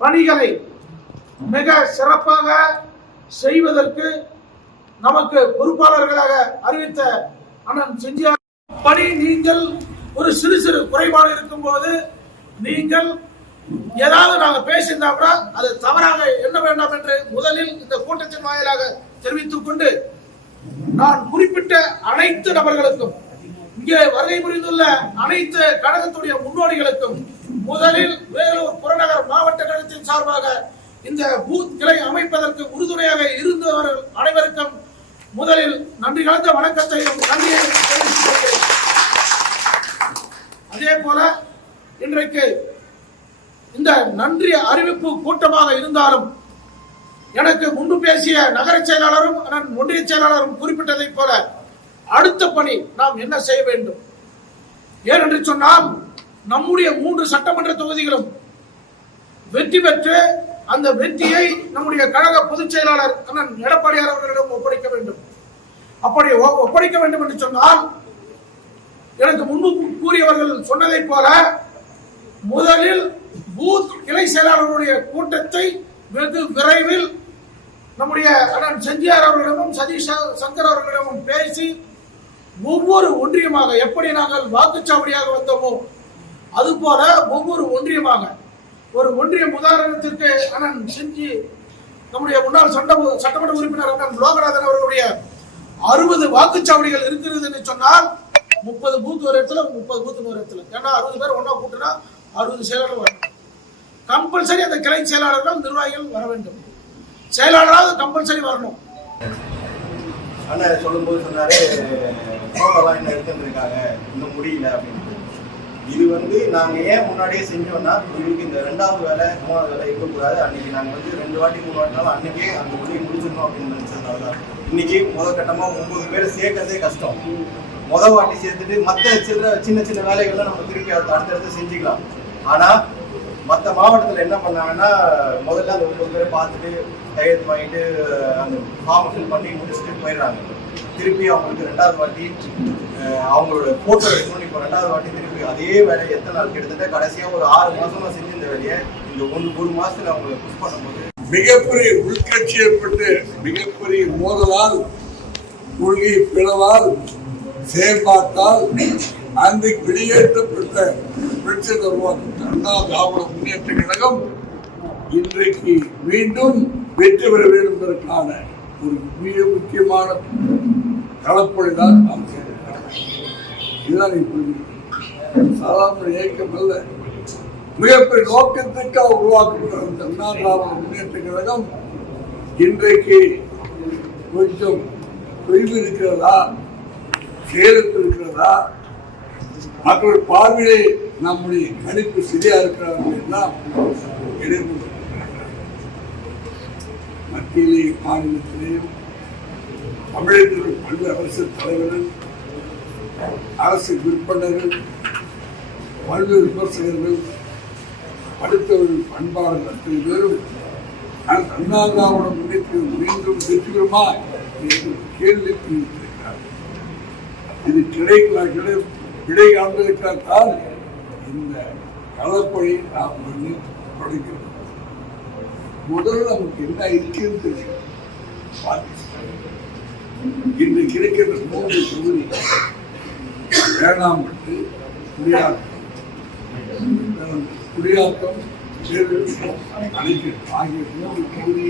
பணிகளை மிக சிறப்பாக செய்வதற்கு நமக்கு பொறுப்பாளர்களாக அறிவித்த அண்ணன் செஞ்சியார். பணி நீங்கள் ஒரு சிறு சிறு குறைபாடு இருக்கும்போது நீங்கள் ஏதாவது நாங்கள் பேசியிருந்தா கூட அது தவறாக எண்ண வேண்டாம் என்று முதலில் இந்த கூட்டத்தின் வாயிலாக தெரிவித்துக் கொண்டு நான் குறிப்பிட்ட அனைத்து நபர்களுக்கும் இங்கே வருகை புரிந்துள்ள அனைத்து கழகத்துடைய முன்னோடிகளுக்கும் முதலில் வேலூர் புறநகர் மாவட்ட கழகத்தின் சார்பாக இந்த பூத் கிளை அமைப்பதற்கு உறுதுணையாக இருந்தவர்கள் அனைவருக்கும் முதலில் நன்றி கலந்த வணக்கத்தையும் நன்றியை அதே போல இன்றைக்கு இந்த நன்றி அறிவிப்பு கூட்டமாக இருந்தாலும் எனக்கு முன்பு பேசிய நகர செயலாளரும் ஒன்றிய செயலாளரும் குறிப்பிட்டதைப் போல அடுத்த பணி நாம் என்ன செய்ய வேண்டும்? ஏனென்று சொன்னால் நம்முடைய மூன்று சட்டமன்ற தொகுதிகளும் வெற்றி பெற்று அந்த வெற்றியை நம்முடைய கழக பொதுச் செயலாளர் அண்ணன் எடப்பாடியார் அவர்களிடம் ஒப்படைக்க வேண்டும். அப்படி ஒப்படைக்க வேண்டும் என்று சொன்னால் எனக்கு முன்பு கூறியவர்கள் சொன்னதைப் போல முதலில் பூத் கிளை செயலாளர்களுடைய கூட்டத்தை வெகு விரைவில் நம்முடைய அண்ணன் செஞ்சியார் அவர்களிடமும் சதீஷ் சங்கர் அவர்களிடமும் பேசி ஒவ்வொரு ஒன்றியமாக எப்படி நாங்கள் வாக்குச்சாவடியாக வந்தோமோ அதுபோல ஒவ்வொரு ஒன்றியமாக ஒரு ஒன்றியம் உதாரணத்திற்கு அண்ணன் செஞ்சு நம்முடைய முன்னாள் சட்ட சட்டமன்ற உறுப்பினர் அண்ணன் லோகநாதன் அவர்களுடைய அறுபது வாக்குச்சாவடிகள் இருக்கிறது என்று சொன்னால் முப்பது பூத் ஒரு இடத்துல முப்பது பூத் ஒரு இடத்துல. ஏன்னா அறுபது பேர் ஒன்றா கூட்டினா அறுபது செயலாளர் வரணும் கம்பல்சரி அந்த கிளை செயலாளர்கள் நிர்வாகிகள் வர வேண்டும். செயலாளராக கம்பல்சரி வரணும். அண்ணன் சொல்லும்போது சொன்னாரு போட்டோலாம் இன்னும் இன்னும் முடியல அப்படின்னு. இது வந்து நாங்க ஏன் முன்னாடியே செஞ்சோம்னா எங்களுக்கு இந்த ரெண்டாவது வேலை மூணாவது வேலை இருக்கக்கூடாது அன்னைக்கு நாங்க வந்து ரெண்டு வாட்டி மூணு வாட்டினாலும் அன்னைக்கே அந்த முடிவு முடிச்சிடணும் அப்படின்னு நினைச்சதுனால தான். இன்னைக்கு முதல் கட்டமா ஒன்பது பேர் சேர்க்கறதே கஷ்டம். முதல் வாட்டி சேர்த்துட்டு மற்ற சின்ன சின்ன சின்ன வேலைகள்லாம் நம்ம திருப்பி அடுத்த அடுத்தடுத்து செஞ்சுக்கலாம். ஆனா மற்ற மாவட்டத்தில் என்ன பண்ணாங்கன்னா முதல்ல அந்த ஒன்பது பேரை பார்த்துட்டு கையெழுத்து வாங்கிட்டு அந்த ஃபார்ம் ஃபில் பண்ணி முடிச்சுட்டு போயிடுறாங்க. திருப்பி அவங்களுக்கு ரெண்டாவது வாட்டி அஹ், அவங்களோட போட்டோ எடுக்கணும் இப்போ ரெண்டாவது வாட்டி திருப்பி அதே வேலையை எத்தனை நாள் கிட்டத்தட்ட கடைசியாக ஒரு ஆறு மாசமா செஞ்சு இந்த வேலையை இந்த ஒன்று ஒரு மாசத்துல அவங்களை புஷ் பண்ணும்போது மிகப்பெரிய உள்கட்சி ஏற்பட்டு மிகப்பெரிய மோதலால் கொள்கை பிளவால் செயல்பாட்டால் அன்றைக்கு வெளியேற்றப்பட்ட பிரச்சனை உருவாக்கப்பட்ட அண்ணா திராவிட முன்னேற்ற கழகம் இன்றைக்கு மீண்டும் வெற்றி பெற வேண்டும் என்பதற்கான ஒரு மிக முக்கியமான களப்பொழிதான் நாம் செய்திருக்கிறோம். இதுதான் இப்படி சாதாரண இயக்கம் அல்ல மிகப்பெரிய நோக்கத்திற்காக உருவாக்கப்பட்ட தமிழ்நாடு அண்ணா முன்னேற்ற கழகம் இன்றைக்கு கொஞ்சம் தொய்வு இருக்கிறதா? சேலத்து இருக்கிறதா? மக்கள் பார்வையிலே நம்முடைய கணிப்பு சரியா இருக்கிறார்கள் எல்லாம் எதிர்கொண்டு மத்தியிலே மாநிலத்திலேயும் தமிழர்கள் பல்வேறு அரசு தலைவர்கள் அரசு விற்பனர்கள் பல்வேறு விமர்சகர்கள் படித்தவர்கள் பண்பாளர்கள் அத்தனை பேரும் நான் அண்ணாதிராவிட முன்னேற்ற மீண்டும் வெற்றிகரமா என்று கேள்வி எழுப்பியிருக்கிறார். இது கிடைக்கலாம் கிடை விடை காண்பதற்காகத்தான் இந்த களப்பணியை நாம் பண்ணி தொடங்கிறோம் முதல்ல நமக்கு என்ன இருக்குன்னு தெரியும்? பாகிஸ்தான் இன்று கிடைக்கின்ற மூன்று தொகுதி வேளாண்மை குடியாத்தம். குடியாத்தம் பேரூர், ஆகிய மூன்று தொகுதி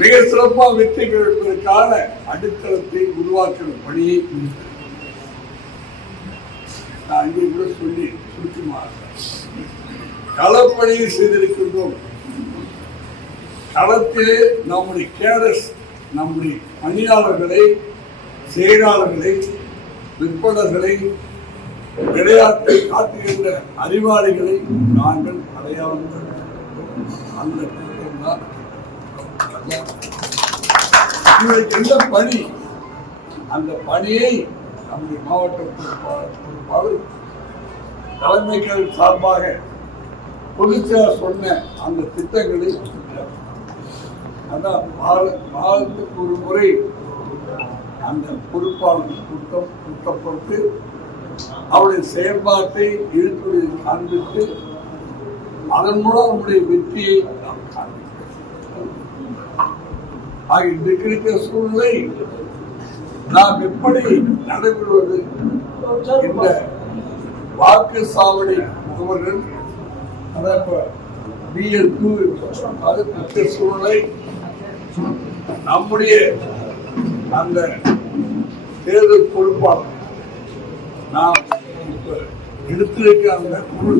மிக சிறப்பாக வெற்றி பெறுவதற்கான அடித்தளத்தை உருவாக்குற பணியை நான் இங்கே கூட சொல்லி சுருக்கமாக களப்பணியை செய்திருக்கின்றோம். களத்திலே நம்முடைய கேரஸ் நம்முடைய பணியாளர்களை செயலாளர்களை விற்பனர்களை விளையாட்டை காட்டுகின்ற அறிவாளிகளை நாங்கள் அடையாளம் அந்த கூட்டம்தான் எந்த பணி. அந்த பணியை நம்முடைய மாவட்ட பொறுப்பாளர் பொறுப்பாளர் தலைமைகள் சார்பாக பொதுச்செயலர் சொன்ன அந்த திட்டங்களை அதான் மாத- மாதத்துக்கு ஒரு முறை அந்த பொறுப்பாளர் கூட்டம் கூட்டப்பட்டு அவருடைய செயல்பாட்டை இழுத்துறையில் காண்பித்து அதன் மூலம் நம்முடைய வெற்றியை நாம் காண்பிக்கிறோம். ஆக இன்றைக்கு இருக்கிற சூழ்நிலை நாம் எப்படி நடைபெறுவது இந்த வாக்கு சாவடி முகவர்கள் அதான் பிஎல் டூ அது இருக்கிற சூழ்நிலை நம்முடைய அந்த தேர்தல் பொறுப்பாளர் நாம் எடுத்து எடுத்திருக்க அந்த குழு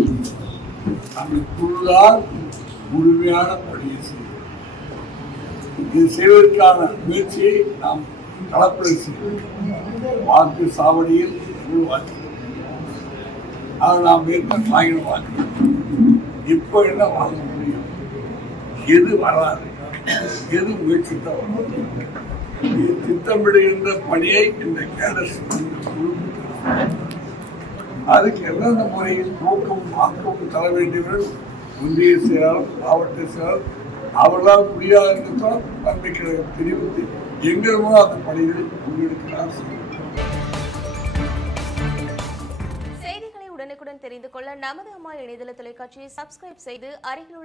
அந்த குழுதான் முழுமையான பணியை செய்யும். இது செய்வதற்கான முயற்சியை நாம் களப்படை செய்வோம் வாக்கு சாவடியில் உருவாக்கி அதை நாம் ஏற்க வாங்கின வாக்கு. இப்போ என்ன வாங்க முடியும்? எது வராது? எது முயற்சித்த திட்டமிடுகின்ற பணியை இந்த கேடஸ் அதுக்கு எந்தெந்த முறையில் ஊக்கமும் ஆக்கம் தர வேண்டியவர்கள் ஒன்றிய செயலாளர் மாவட்ட செயலாளர் அவர்களால் முடியாது என்றால் நம்பிக்கை தெரிவித்து எங்கிருமோ அந்த பணிகளை முன்னெடுக்கிறார் செய்திகளை உடனுக்குடன் தெரிந்து கொள்ள நமது அம்மா இணையதள தொலைக்காட்சியை சப்ஸ்கிரைப் செய்து அருகில் உள்ள